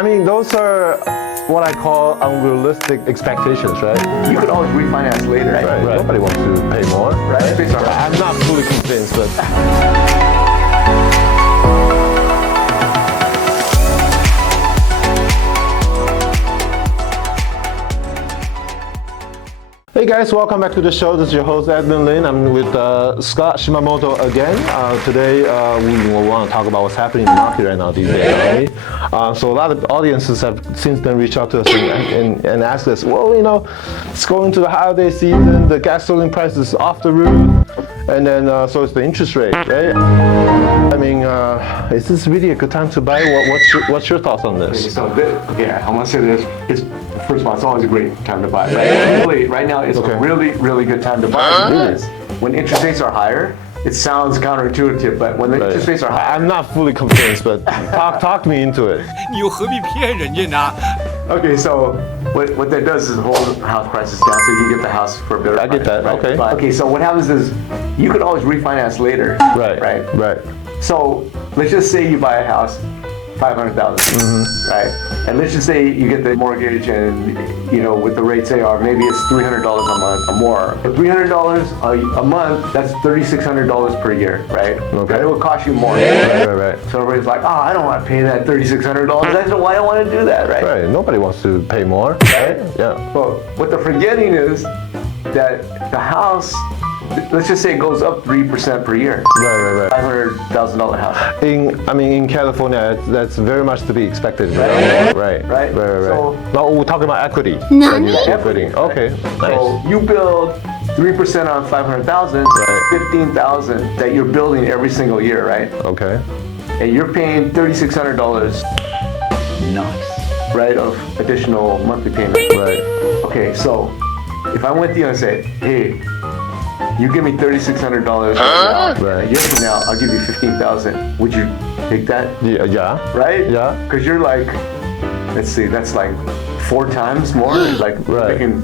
I mean, those are what I call unrealistic expectations, right? You could always refinance later, right? Right. Nobody wants to pay more, Right. I'm not fully convinced, but. Hey guys, welcome back to the show. This is your host Edmund Lin. I'm with Scott Shimamoto again. Today we want to talk about what's happening in the market right now these days. Right? So a lot of audiences have since then reached out to us and asked us, well, you know, it's going to the holiday season, the gasoline price is off the roof, and then so it's the interest rate, right? I mean, is this really a good time to buy? What's your thoughts on this? So yeah, I'm gonna say this. First of all, it's always a great time to buy. Right? Really, right now it's a really good time to buy. When interest rates are higher, it sounds counterintuitive, but when the interest rates are higher, I'm not fully convinced, but talk me into it. 你又何必骗人家呢？ Okay, so what that does is hold house prices down so you can get the house for a better price. I get that, right? okay. But, okay, so what happens is you could always refinance later. Right. So let's just say you buy a house, $500,000, right? And let's just say you get the mortgage and, you know, with the rates they are, maybe it's $300 a month or more. But $300 a month, that's $3,600 per year, right? Okay. And it will cost you more. Right. So everybody's like, oh, I don't want to pay that $3,600. I don't know why I want to do that, right? Right. Nobody wants to pay more. Right? Yeah. But what they're forgetting is that the house, let's just say it goes up 3% per year. Right. $500,000 house. In California, that's very much to be expected. Right. So, no, we're talking about equity. Equity. Okay. Nice. So you build 3% on 500,000, 15,000 that you're building every single year, right? Okay. And you're paying $3,600. Nice. Right, of additional monthly payment. Right. Okay, so if I went to you and said, hey, you give me $3,600 right now, a year from now, I'll give you $15,000. Would you take that? Yeah. Right? Yeah. Because you're like, let's see, that's like 4 times more, like making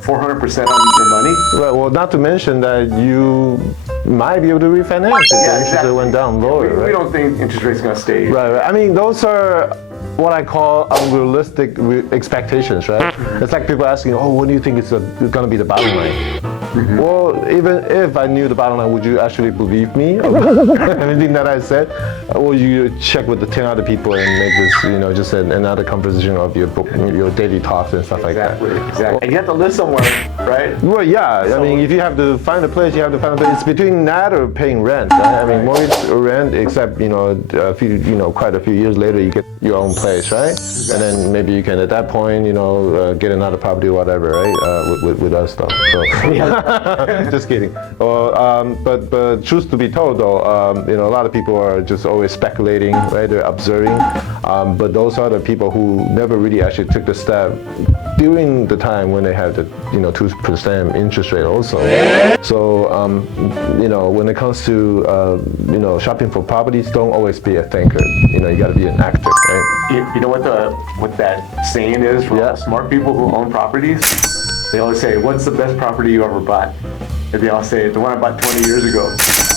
400% on your money. Right. Well, not to mention that you might be able to refinance if the interest rate went down lower. We don't think interest rate's going to stay. Right. I mean, those are what I call unrealistic expectations, right? It's like people asking, oh, when do you think it's going to be the bottom line? Well, even if I knew the bottom line, would you actually believe me? Anything that I said? Or you check with the 10 other people and make this, you know, just another composition of your daily talks and stuff like that. Exactly. And you have to live somewhere, right? Well, yeah. I mean, if you have to find a place, you have to find a place. It's between that or paying rent. Right? I mean, mortgage or rent, except, you know, quite a few years later, you get your own place, right? Exactly. And then maybe you can, at that point, you know, get another property or whatever, right? With us stuff. So. Just kidding. But truth to be told, though, you know, a lot of people are just always speculating, right? They're observing. But those are the people who never really actually took the step during the time when they had the, you know, 2% interest rate also. So, you know, when it comes to, you know, shopping for properties, don't always be a thinker. You know, you got to be an actor, right? You know what that saying is for all smart people who own properties? They always say, what's the best property you ever bought? And they all say, the one I bought 20 years ago,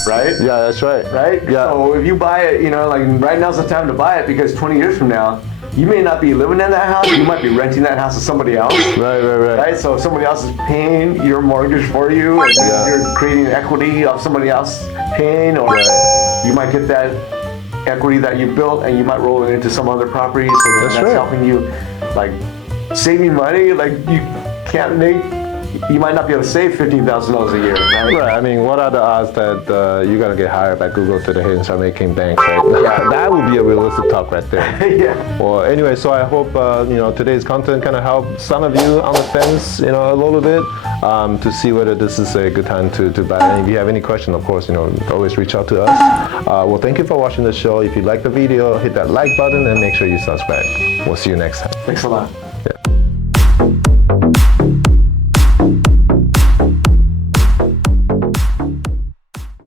right? Yeah, that's right. Right? Yeah. So if you buy it, you know, like right now's the time to buy it because 20 years from now, you may not be living in that house, you might be renting that house to somebody else. Right. So if somebody else is paying your mortgage for you and you're creating equity of somebody else paying, or you might get that equity that you built and you might roll it into some other property, so that's helping you, like, saving money. Like, you might not be able to save $15,000 a year, right? Right. I mean, what are the odds that you're gonna get hired by Google today and start making banks? Right? That would be a realistic talk right there. Well, anyway, so I hope you know, today's content kind of helped some of you on the fence, you know, a little bit to see whether this is a good time to buy. And if you have any question, of course, you know, always reach out to us. Well, thank you for watching the show. If you like the video, hit that like button and make sure you subscribe. We'll see you next time. Thanks a lot.